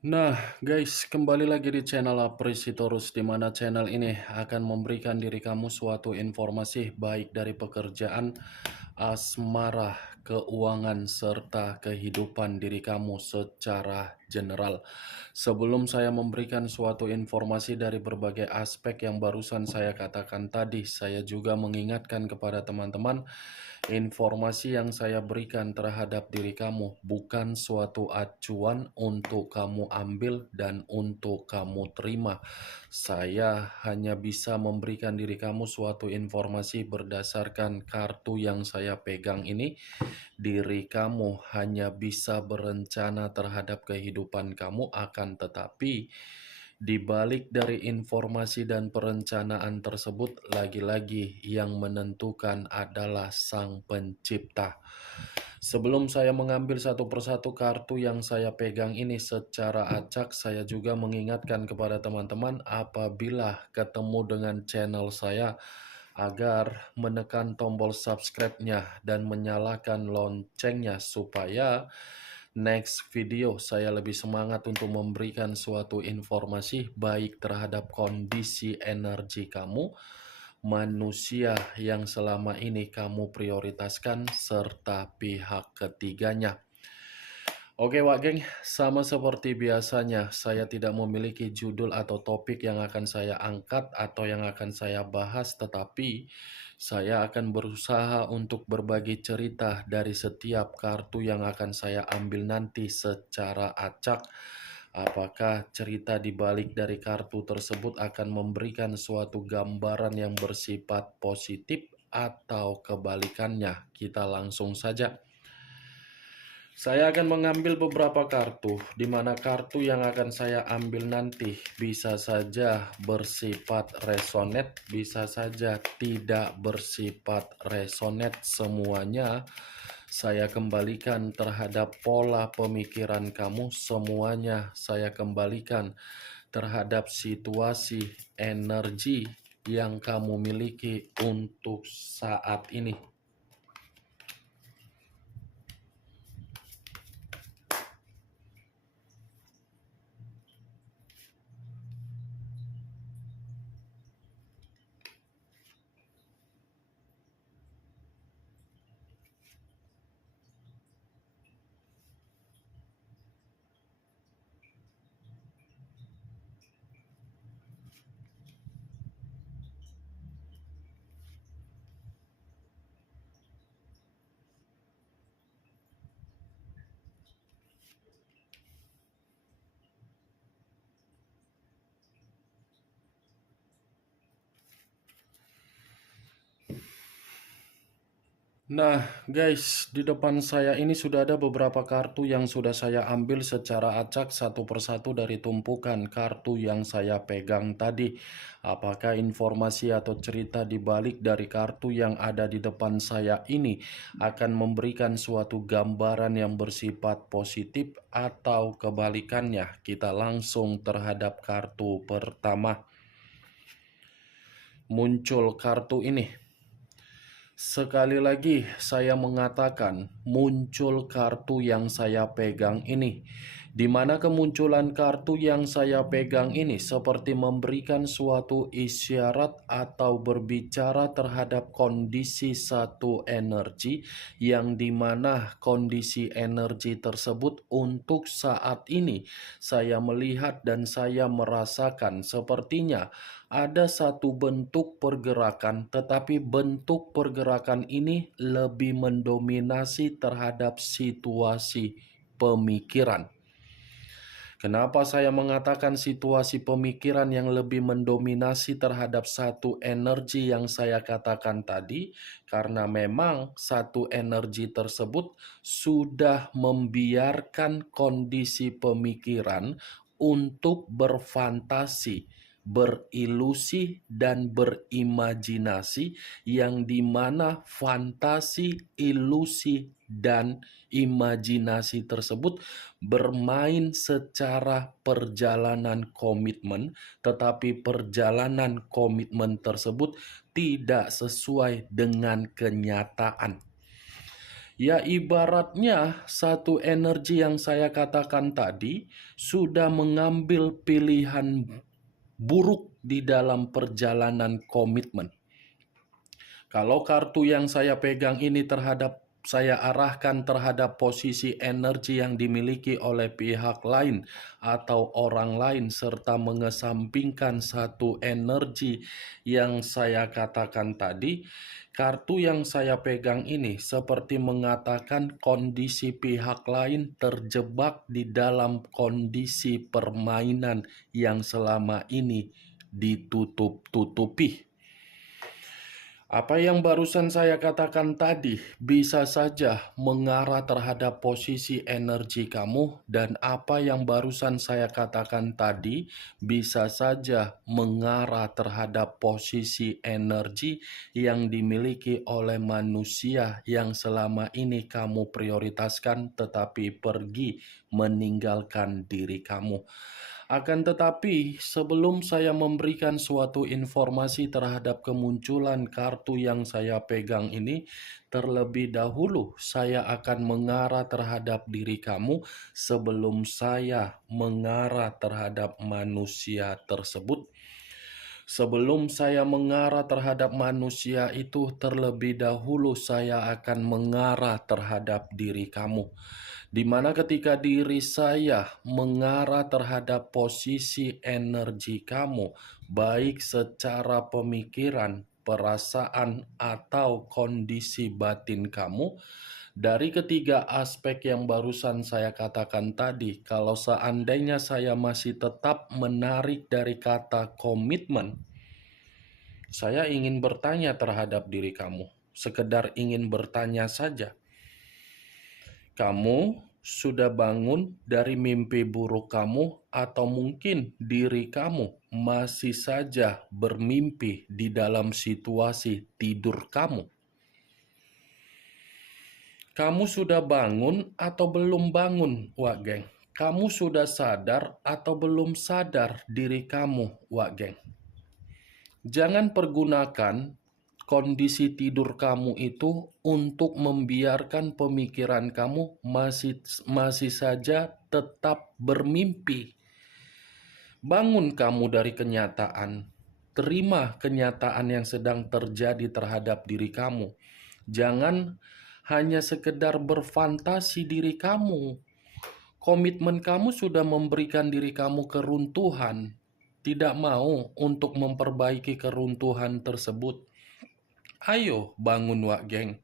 Nah, guys, kembali lagi di channel Apresitorus, di mana channel ini akan memberikan diri kamu suatu informasi baik dari pekerjaan, asmara, keuangan, serta kehidupan diri kamu secara general. Sebelum saya memberikan suatu informasi dari berbagai aspek yang barusan saya katakan tadi, saya juga mengingatkan kepada teman-teman, informasi yang saya berikan terhadap diri kamu bukan suatu acuan untuk kamu ambil dan untuk kamu terima. Saya hanya bisa memberikan diri kamu suatu informasi berdasarkan kartu yang saya pegang ini. Diri kamu hanya bisa berencana terhadap kehidupan kamu, akan tetapi di balik dari informasi dan perencanaan tersebut, lagi-lagi yang menentukan adalah Sang Pencipta. Sebelum saya mengambil satu persatu kartu yang saya pegang ini secara acak, saya juga mengingatkan kepada teman-teman apabila ketemu dengan channel saya agar menekan tombol subscribe-nya dan menyalakan loncengnya supaya next video saya lebih semangat untuk memberikan suatu informasi baik terhadap kondisi energi kamu, manusia yang selama ini kamu prioritaskan, serta pihak ketiganya. Oke Wak Geng, sama seperti biasanya saya tidak memiliki judul atau topik yang akan saya angkat atau yang akan saya bahas, tetapi saya akan berusaha untuk berbagi cerita dari setiap kartu yang akan saya ambil nanti secara acak. Apakah cerita di balik dari kartu tersebut akan memberikan suatu gambaran yang bersifat positif atau kebalikannya? Kita langsung saja. Saya akan mengambil beberapa kartu, di mana kartu yang akan saya ambil nanti bisa saja bersifat resonate, bisa saja tidak bersifat resonate. Semuanya saya kembalikan terhadap pola pemikiran kamu, semuanya saya kembalikan terhadap situasi energi yang kamu miliki untuk saat ini. Nah, guys, di depan saya ini sudah ada beberapa kartu yang sudah saya ambil secara acak satu persatu dari tumpukan kartu yang saya pegang tadi. Apakah informasi atau cerita di balik dari kartu yang ada di depan saya ini akan memberikan suatu gambaran yang bersifat positif atau kebalikannya? Kita langsung terhadap kartu pertama. Muncul kartu ini. Sekali lagi saya mengatakan muncul kartu yang saya pegang ini, di mana kemunculan kartu yang saya pegang ini seperti memberikan suatu isyarat atau berbicara terhadap kondisi satu energi, yang dimana kondisi energi tersebut untuk saat ini saya melihat dan saya merasakan sepertinya ada satu bentuk pergerakan, tetapi bentuk pergerakan ini lebih mendominasi terhadap situasi pemikiran. Kenapa saya mengatakan situasi pemikiran yang lebih mendominasi terhadap satu energi yang saya katakan tadi? Karena memang satu energi tersebut sudah membiarkan kondisi pemikiran untuk berfantasi, berilusi, dan berimajinasi, yang dimana fantasi, ilusi, dan imajinasi tersebut bermain secara perjalanan komitmen, tetapi perjalanan komitmen tersebut tidak sesuai dengan kenyataan. Ya ibaratnya satu energi yang saya katakan tadi sudah mengambil pilihan buruk di dalam perjalanan komitmen. Kalau kartu yang saya pegang ini saya arahkan terhadap posisi energi yang dimiliki oleh pihak lain atau orang lain serta mengesampingkan satu energi yang saya katakan tadi, kartu yang saya pegang ini seperti mengatakan kondisi pihak lain terjebak di dalam kondisi permainan yang selama ini ditutup-tutupi. Apa yang barusan saya katakan tadi bisa saja mengarah terhadap posisi energi kamu, dan apa yang barusan saya katakan tadi bisa saja mengarah terhadap posisi energi yang dimiliki oleh manusia yang selama ini kamu prioritaskan tetapi pergi meninggalkan diri kamu. Akan tetapi, sebelum saya memberikan suatu informasi terhadap kemunculan kartu yang saya pegang ini, terlebih dahulu saya akan mengarah terhadap diri kamu sebelum saya mengarah terhadap manusia tersebut. Sebelum saya mengarah terhadap manusia itu, terlebih dahulu saya akan mengarah terhadap diri kamu. Di mana ketika diri saya mengarah terhadap posisi energi kamu, baik secara pemikiran, perasaan, atau kondisi batin kamu, dari ketiga aspek yang barusan saya katakan tadi, kalau seandainya saya masih tetap menarik dari kata komitmen, saya ingin bertanya terhadap diri kamu. Sekedar ingin bertanya saja. Kamu sudah bangun dari mimpi buruk kamu, atau mungkin diri kamu masih saja bermimpi di dalam situasi tidur kamu? Kamu sudah bangun atau belum bangun, Wak Geng? Kamu sudah sadar atau belum sadar diri kamu, Wak Geng? Jangan pergunakan kondisi tidur kamu itu untuk membiarkan pemikiran kamu masih saja tetap bermimpi. Bangun kamu dari kenyataan. Terima kenyataan yang sedang terjadi terhadap diri kamu. Jangan hanya sekedar berfantasi diri kamu. Komitmen kamu sudah memberikan diri kamu keruntuhan. Tidak mau untuk memperbaiki keruntuhan tersebut. Ayo bangun, Wak Geng.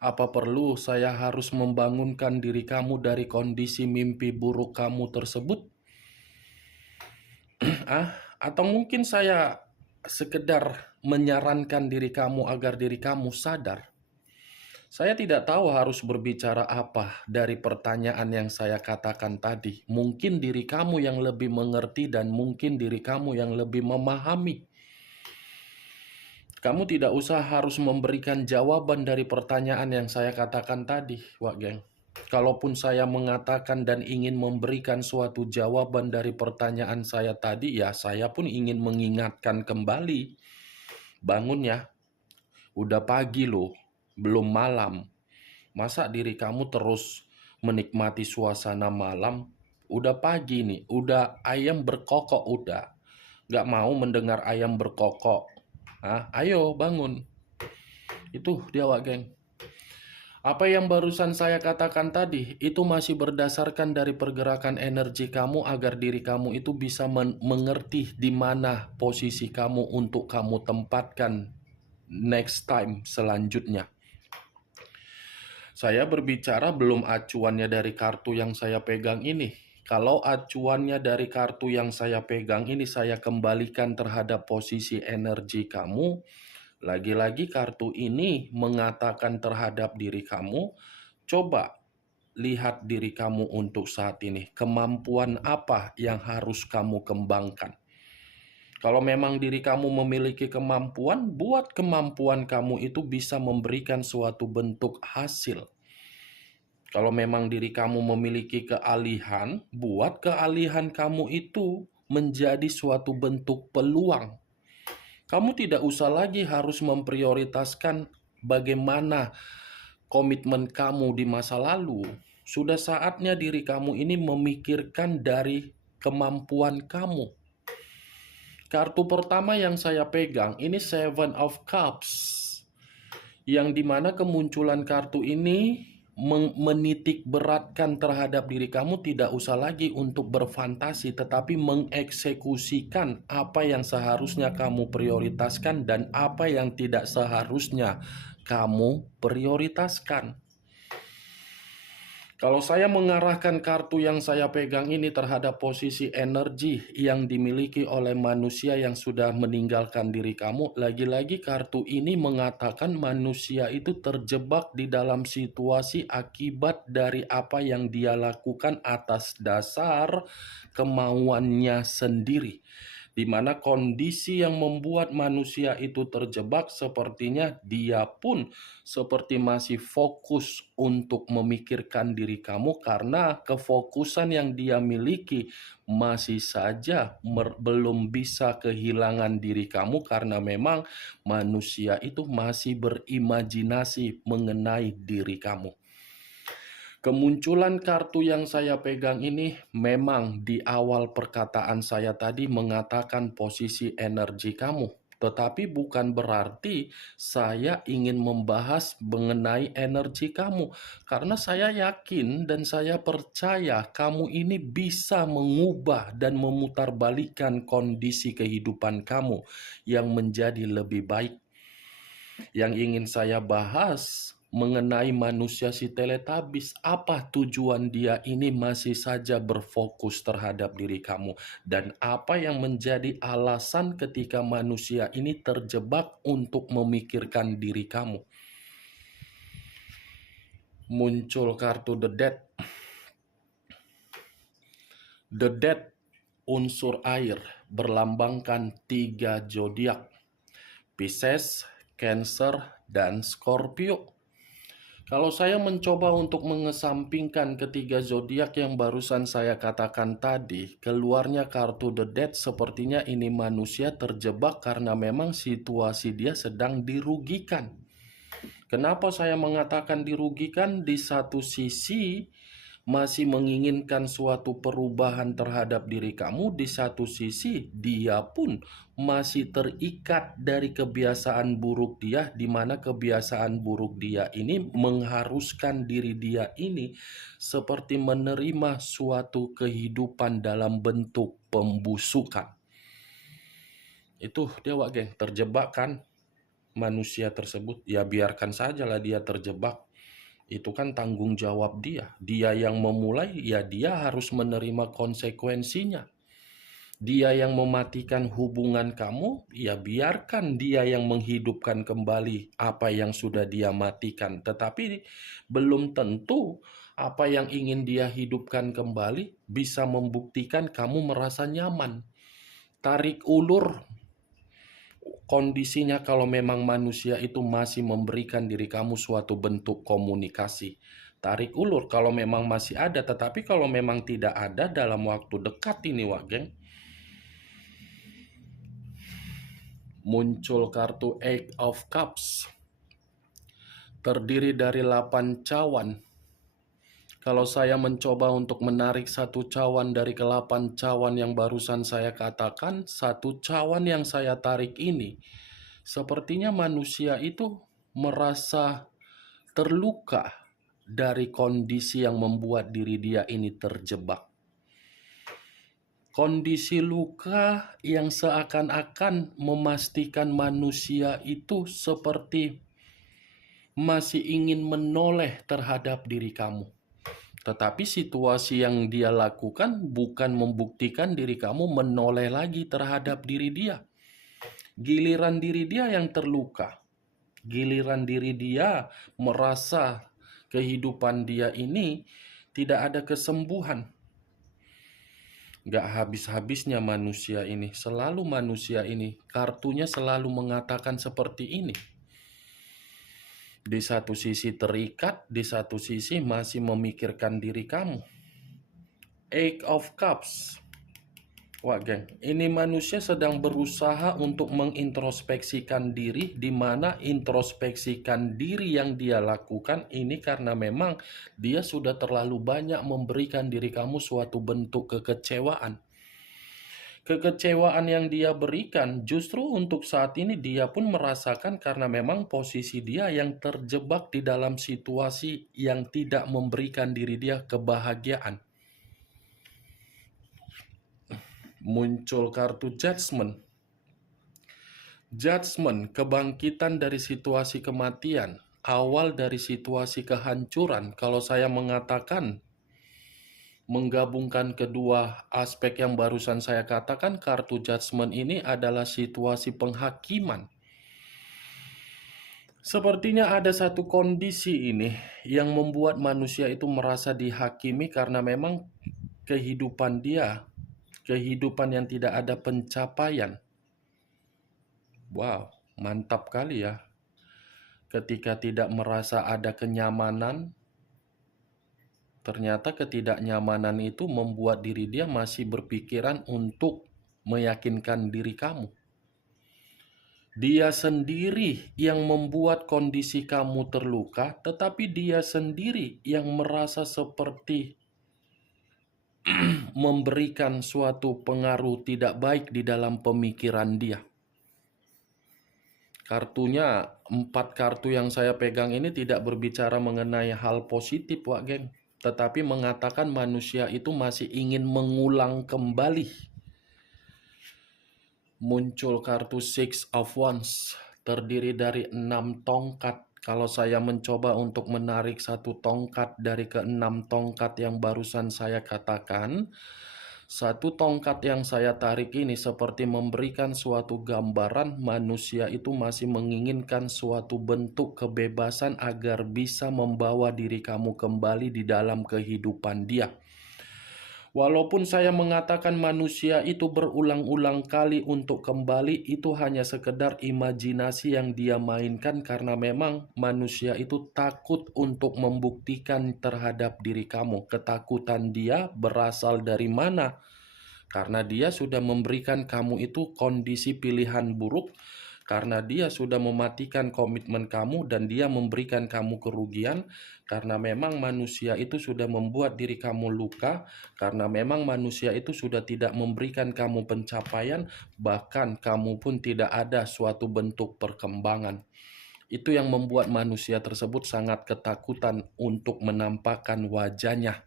Apa perlu saya harus membangunkan diri kamu dari kondisi mimpi buruk kamu tersebut? Atau mungkin saya sekedar menyarankan diri kamu agar diri kamu sadar? Saya tidak tahu harus berbicara apa dari pertanyaan yang saya katakan tadi. Mungkin diri kamu yang lebih mengerti dan mungkin diri kamu yang lebih memahami. Kamu tidak usah harus memberikan jawaban dari pertanyaan yang saya katakan tadi, Wak Geng. Kalaupun saya mengatakan dan ingin memberikan suatu jawaban dari pertanyaan saya tadi, ya saya pun ingin mengingatkan kembali. Bangun ya, udah pagi loh, belum malam. Masa diri kamu terus menikmati suasana malam? Udah pagi nih, udah ayam berkokok udah. Gak mau mendengar ayam berkokok. Ayo bangun. Itu dia, Wak Geng. Apa yang barusan saya katakan tadi, itu masih berdasarkan dari pergerakan energi kamu agar diri kamu itu bisa mengerti di mana posisi kamu untuk kamu tempatkan next time selanjutnya. Saya berbicara belum acuannya dari kartu yang saya pegang ini. Kalau acuannya dari kartu yang saya pegang ini saya kembalikan terhadap posisi energi kamu, lagi-lagi kartu ini mengatakan terhadap diri kamu, coba lihat diri kamu untuk saat ini. Kemampuan apa yang harus kamu kembangkan? Kalau memang diri kamu memiliki kemampuan, buat kemampuan kamu itu bisa memberikan suatu bentuk hasil. Kalau memang diri kamu memiliki kealihan, buat kealihan kamu itu menjadi suatu bentuk peluang. Kamu tidak usah lagi harus memprioritaskan bagaimana komitmen kamu di masa lalu, sudah saatnya diri kamu ini memikirkan dari kemampuan kamu. Kartu pertama yang saya pegang ini Seven of Cups, yang dimana kemunculan kartu ini menitik beratkan terhadap diri kamu, tidak usah lagi untuk berfantasi, tetapi mengeksekusikan apa yang seharusnya kamu prioritaskan dan apa yang tidak seharusnya kamu prioritaskan. Kalau saya mengarahkan kartu yang saya pegang ini terhadap posisi energi yang dimiliki oleh manusia yang sudah meninggalkan diri kamu, lagi-lagi kartu ini mengatakan manusia itu terjebak di dalam situasi akibat dari apa yang dia lakukan atas dasar kemauannya sendiri. Di mana kondisi yang membuat manusia itu terjebak, sepertinya dia pun seperti masih fokus untuk memikirkan diri kamu, karena kefokusan yang dia miliki masih saja belum bisa kehilangan diri kamu, karena memang manusia itu masih berimajinasi mengenai diri kamu. Kemunculan kartu yang saya pegang ini memang di awal perkataan saya tadi mengatakan posisi energi kamu. Tetapi bukan berarti saya ingin membahas mengenai energi kamu. Karena saya yakin dan saya percaya kamu ini bisa mengubah dan memutarbalikkan kondisi kehidupan kamu yang menjadi lebih baik. Yang ingin saya bahas mengenai manusia si teletabis, apa tujuan dia ini masih saja berfokus terhadap diri kamu, dan apa yang menjadi alasan ketika manusia ini terjebak untuk memikirkan diri kamu. Muncul kartu The Death. The Death unsur air, berlambangkan 3 zodiak: Pisces, Cancer, dan Scorpio. Kalau saya mencoba untuk mengesampingkan ketiga zodiak yang barusan saya katakan tadi, keluarnya kartu The Death, sepertinya ini manusia terjebak karena memang situasi dia sedang dirugikan. Kenapa saya mengatakan dirugikan? Di satu sisi masih menginginkan suatu perubahan terhadap diri kamu, di satu sisi dia pun masih terikat dari kebiasaan buruk dia, di mana kebiasaan buruk dia ini mengharuskan diri dia ini seperti menerima suatu kehidupan dalam bentuk pembusukan. Itu dia, Wak Geng, terjebak kan manusia tersebut. Ya biarkan sajalah dia terjebak. Itu kan tanggung jawab dia. Dia yang memulai, ya dia harus menerima konsekuensinya. Dia yang mematikan hubungan kamu, ya biarkan dia yang menghidupkan kembali apa yang sudah dia matikan. Tetapi belum tentu apa yang ingin dia hidupkan kembali bisa membuktikan kamu merasa nyaman. Tarik ulur kondisinya kalau memang manusia itu masih memberikan diri kamu suatu bentuk komunikasi. Tarik ulur kalau memang masih ada, tetapi kalau memang tidak ada dalam waktu dekat ini, Wak Geng, muncul kartu Eight of Cups, terdiri dari 8 cawan. Kalau saya mencoba untuk menarik satu cawan dari ke-8 cawan yang barusan saya katakan, satu cawan yang saya tarik ini, sepertinya manusia itu merasa terluka dari kondisi yang membuat diri dia ini terjebak. Kondisi luka yang seakan-akan memastikan manusia itu seperti masih ingin menoleh terhadap diri kamu. Tetapi situasi yang dia lakukan bukan membuktikan diri kamu menoleh lagi terhadap diri dia. Giliran diri dia yang terluka. Giliran diri dia merasa kehidupan dia ini tidak ada kesembuhan. Gak habis-habisnya manusia ini. Selalu manusia ini, kartunya selalu mengatakan seperti ini. Di satu sisi terikat, di satu sisi masih memikirkan diri kamu. Eight of Cups, Wah, geng, ini manusia sedang berusaha untuk mengintrospeksikan diri, di mana introspeksikan diri yang dia lakukan ini karena memang dia sudah terlalu banyak memberikan diri kamu suatu bentuk kekecewaan. Kekecewaan yang dia berikan justru untuk saat ini dia pun merasakan karena memang posisi dia yang terjebak di dalam situasi yang tidak memberikan diri dia kebahagiaan. Muncul kartu judgment. Judgment, kebangkitan dari situasi kematian, awal dari situasi kehancuran. Kalau saya mengatakan menggabungkan kedua aspek yang barusan saya katakan, kartu judgment ini adalah situasi penghakiman. Sepertinya ada satu kondisi ini yang membuat manusia itu merasa dihakimi karena memang kehidupan dia, kehidupan yang tidak ada pencapaian. Wow, mantap kali ya. Ketika tidak merasa ada kenyamanan, ternyata ketidaknyamanan itu membuat diri dia masih berpikiran untuk meyakinkan diri kamu. Dia sendiri yang membuat kondisi kamu terluka, tetapi dia sendiri yang merasa seperti memberikan suatu pengaruh tidak baik di dalam pemikiran dia. Kartunya, 4 kartu yang saya pegang ini tidak berbicara mengenai hal positif, Wak Geng. Tetapi mengatakan manusia itu masih ingin mengulang kembali. Muncul kartu Six of Wands, terdiri dari 6 tongkat. Kalau saya mencoba untuk menarik satu tongkat dari ke-6 tongkat yang barusan saya katakan, satu tongkat yang saya tarik ini seperti memberikan suatu gambaran manusia itu masih menginginkan suatu bentuk kebebasan agar bisa membawa diri kamu kembali di dalam kehidupan dia. Walaupun saya mengatakan manusia itu berulang-ulang kali untuk kembali, itu hanya sekedar imajinasi yang dia mainkan karena memang manusia itu takut untuk membuktikan terhadap diri kamu. Ketakutan dia berasal dari mana? Karena dia sudah memberikan kamu itu kondisi pilihan buruk, karena dia sudah mematikan komitmen kamu dan dia memberikan kamu kerugian, karena memang manusia itu sudah membuat diri kamu luka, karena memang manusia itu sudah tidak memberikan kamu pencapaian, bahkan kamu pun tidak ada suatu bentuk perkembangan. Itu yang membuat manusia tersebut sangat ketakutan untuk menampakkan wajahnya.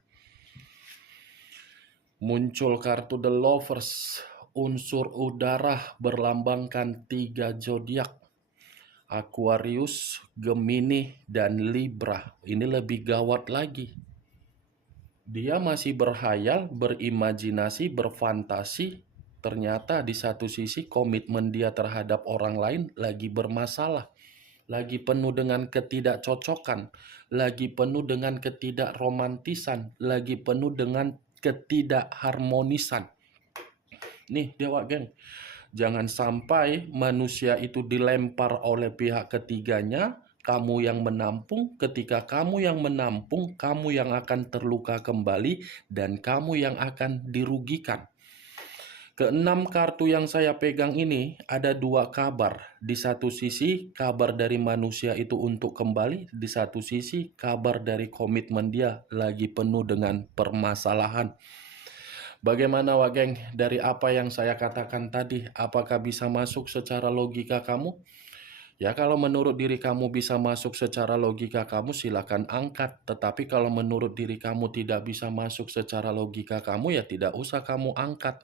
Muncul kartu The Lovers, unsur udara berlambangkan 3 zodiak. Aquarius, Gemini, dan Libra. Ini lebih gawat lagi. Dia masih berhayal, berimajinasi, berfantasi. Ternyata di satu sisi komitmen dia terhadap orang lain lagi bermasalah. Lagi penuh dengan ketidakcocokan. Lagi penuh dengan ketidakromantisan. Lagi penuh dengan ketidakharmonisan. Nih, Dewa Geng. Jangan sampai manusia itu dilempar oleh pihak ketiganya, kamu yang menampung. Ketika kamu yang menampung, kamu yang akan terluka kembali dan kamu yang akan dirugikan. Ke-6 kartu yang saya pegang ini ada 2 kabar. Di satu sisi kabar dari manusia itu untuk kembali, di satu sisi kabar dari komitmen dia lagi penuh dengan permasalahan. Bagaimana, Wak Geng, dari apa yang saya katakan tadi, apakah bisa masuk secara logika kamu? Ya, kalau menurut diri kamu bisa masuk secara logika kamu, silakan angkat. Tetapi kalau menurut diri kamu tidak bisa masuk secara logika kamu, ya tidak usah kamu angkat.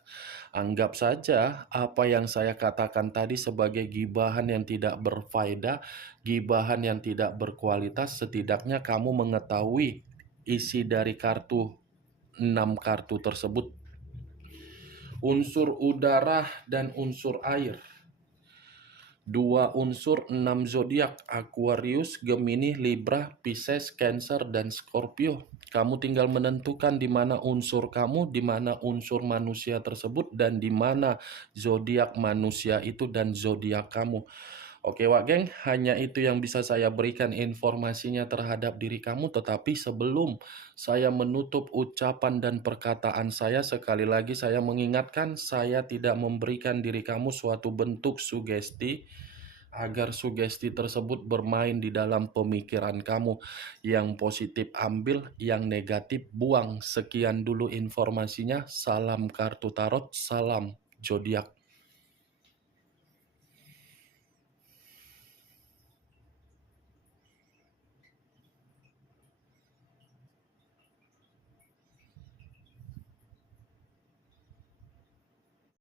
Anggap saja apa yang saya katakan tadi sebagai gibahan yang tidak berfaedah, gibahan yang tidak berkualitas. Setidaknya kamu mengetahui isi dari kartu 6 kartu tersebut. Unsur udara dan unsur air. 2 unsur 6 zodiak, Aquarius, Gemini, Libra, Pisces, Cancer, dan Scorpio. Kamu tinggal menentukan di mana unsur kamu, di mana unsur manusia tersebut, dan di mana zodiak manusia itu dan zodiak kamu. Oke Wak Geng, hanya itu yang bisa saya berikan informasinya terhadap diri kamu, tetapi sebelum saya menutup ucapan dan perkataan saya, sekali lagi saya mengingatkan, saya tidak memberikan diri kamu suatu bentuk sugesti, agar sugesti tersebut bermain di dalam pemikiran kamu. Yang positif ambil, yang negatif buang. Sekian dulu informasinya, salam kartu tarot, salam zodiak.